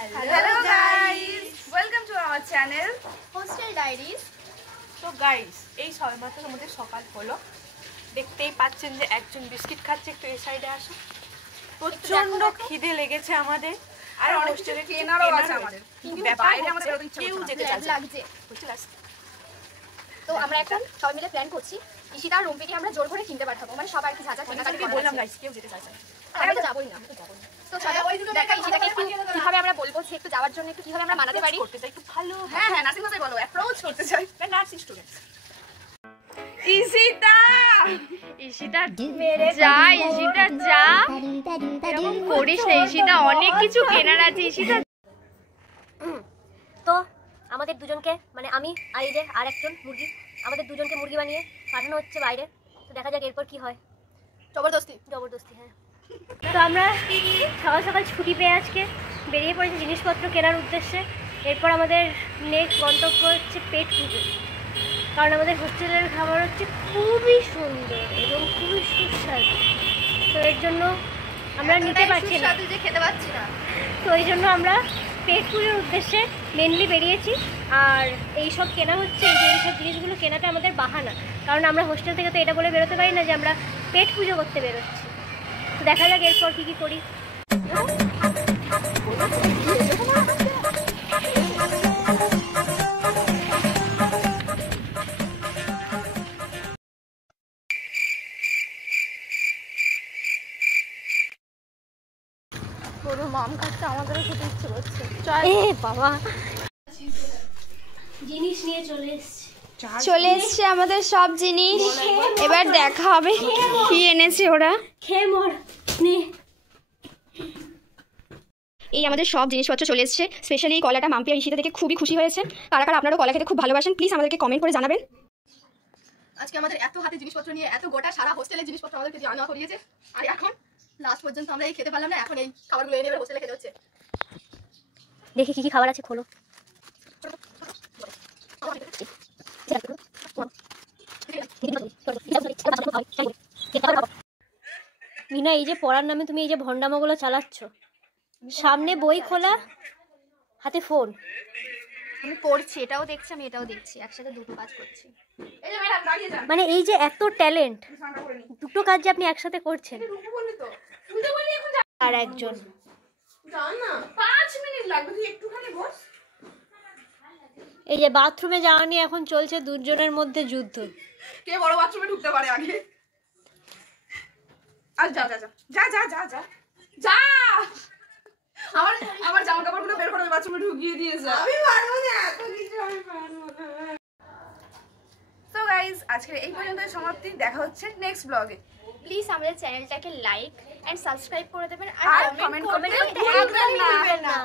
Hello guys, welcome to our channel Hostel Diaries. So guys, এই সবেমাত্র আমাদের সকাল হলো। দেখতেই পাচ্ছেন যে একজন বিস্কিট খাচ্ছে, একটু এই সাইডে আসো। প্রচন্ড খিদে লেগেছে আমাদের আর হোস্টেলে কেনারও আছে আমাদের, কিন্তু বাইরে আমাদের কেউ যেতে লাগছে। তো আমরা এখন সবাই মিলে প্ল্যান করছি ঈশিতা আর রুম্পিকে আমরা জোর করে কিনতে পাঠাবো, মানে সবাই কি যা যা কেনাকাটা বললাম গাইস, কেউ যেতে চাইছে না। আমি তো যাবোই না, তো চলো দেখা ঈশিতাকে একটু কিভাবে আমরা বলবো যে একটু যাওয়ার জন্য একটু কিভাবে আমরা মানাতে পারি, করতে চাই একটু ভালো। হ্যাঁ নার্সিং ভাষায় বলো, অ্যাপ্রোচ করতে চাই, নার্সিং স্টুডেন্টস। ঈশিতা যা এরকম করিস না ঈশিতা, অনেক কিছু কেনার আছে ঈশিতা। তো আমাদের দুজনকে, মানে আমি আর এই যে আর একজন মুরগি, আমাদের দুজনকে মুরগি বানিয়ে পাঠানো হচ্ছে বাইরে। তো দেখা যাক এরপর কি হয়। জবরদস্তি হ্যাঁ। তো আমরা সকাল সকাল ছুটি পেয়ে আজকে বেরিয়ে পড়েছি জিনিসপত্র কেনার উদ্দেশ্যে। এরপর আমাদের নেক্সট গন্তব্য হচ্ছে পেট পুজো, কারণ আমাদের হোস্টেলের খাবার হচ্ছে খুবই সুন্দর এবং খুবই সুস্বাদু। তো এর জন্য আমরা নিতে পারছি না, খেতে পাচ্ছি না, তো এই জন্য আমরা পেট পুজোর উদ্দেশ্যে মেনলি বেরিয়েছি। আর এইসব কেনা হচ্ছে, এইসব জিনিসগুলো কেনাটা আমাদের বাহানা, কারণ আমরা হোস্টেল থেকে তো এটা বলে বেরোতে পারি না যে আমরা পেট পুজো করতে বেরোচ্ছি। তো দেখা যাক এরপর কী করি। পুরো মাম খাচ্ছে, আমাদেরও খেতে ইচ্ছে করছে। বাবা জিনিস নিয়ে চলে এসছে আমাদের সব জিনিস, এবার দেখা হবে কি এনেছে ওরা। খেয়ে মর। এই আমাদের সব জিনিসপত্র চলে এসছে, স্পেশালি কলাটা মাম্পি আর ঈশিতা থেকে খুবই খুশি হয়েছে। কারা কারা আপনারাও কলা খেতে খুব ভালোবাসেন, প্লিজ আমাদেরকে কমেন্ট করে জানাবেন। আজকে আমাদের এত হাতে জিনিসপত্র নিয়ে, এত গোটা সারা হোস্টেলের জিনিসপত্র আমাদেরকে আনা করিয়েছে, আর এখন লাস্ট পর্যন্ত আমরা এই খেতে পারলাম না। এখন এই খাবারগুলো এনে এবার হোস্টেলে খেতে হচ্ছে। দেখি কি কি খাবার আছে, খোলো। মিনা, এই যে পড়ার নামে তুমি এই যে ভণ্ডামোগুলো চালাচ্ছ, সামনে বই খোলা, হাতে ফোন। আমি পড়ছি, এটাও দেখছি, আমি এটাও দেখছি, একসাথে দুটো কাজ করছি। মানে এই যে এত ট্যালেন্ট, দুটো কাজ যে আপনি একসাথে করছেন। আর একজন এই যে বাথরুমে যাওয়া নিয়ে এখন চলছে দুজনের মধ্যে যুদ্ধ, কে বড় বাথরুমে ঢুকতে পারে আগে। আর যা যা যা যা যা যা যা, আমার জামা কাপড়গুলো বের করে বাথরুমে ঢুকিয়ে দিয়েছে। আমি পারবো না, এত কিছু আমি পারবো না। সো গাইস, আজকে এই পর্যন্তই সমাপ্তি, দেখা হচ্ছে নেক্সট ব্লগে। প্লিজ আমাদের চ্যানেলটাকে লাইক এন্ড সাবস্ক্রাইব করে দেবেন, আর কমেন্ট করতে একদম ভুলবেন না।